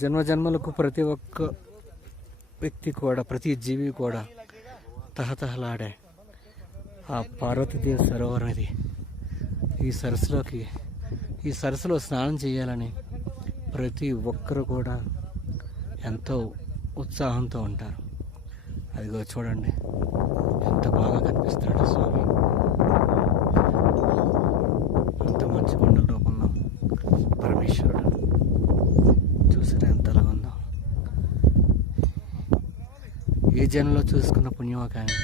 జన్మ జన్మలకు ప్రతి ఒక్క వ్యక్తి కూడా, ప్రతి జీవి కూడా తహతహలాడే ఆ పార్వతీదేవి సరోవరం ఇది. ఈ సరస్సులో స్నానం చేయాలని ప్రతి ఒక్కరు కూడా ఎంతో ఉత్సాహంతో ఉంటారు. అదిగో చూడండి, ఎంత బాగా కనిపిస్తున్నాడు స్వామి. అంత మంచి కొండల రూపంలో పరమేశ్వరుడు. చూసారా ఎంత అలాగా ఉందో. ఏ జనంలో చూసుకున్న పుణ్యమా కానీ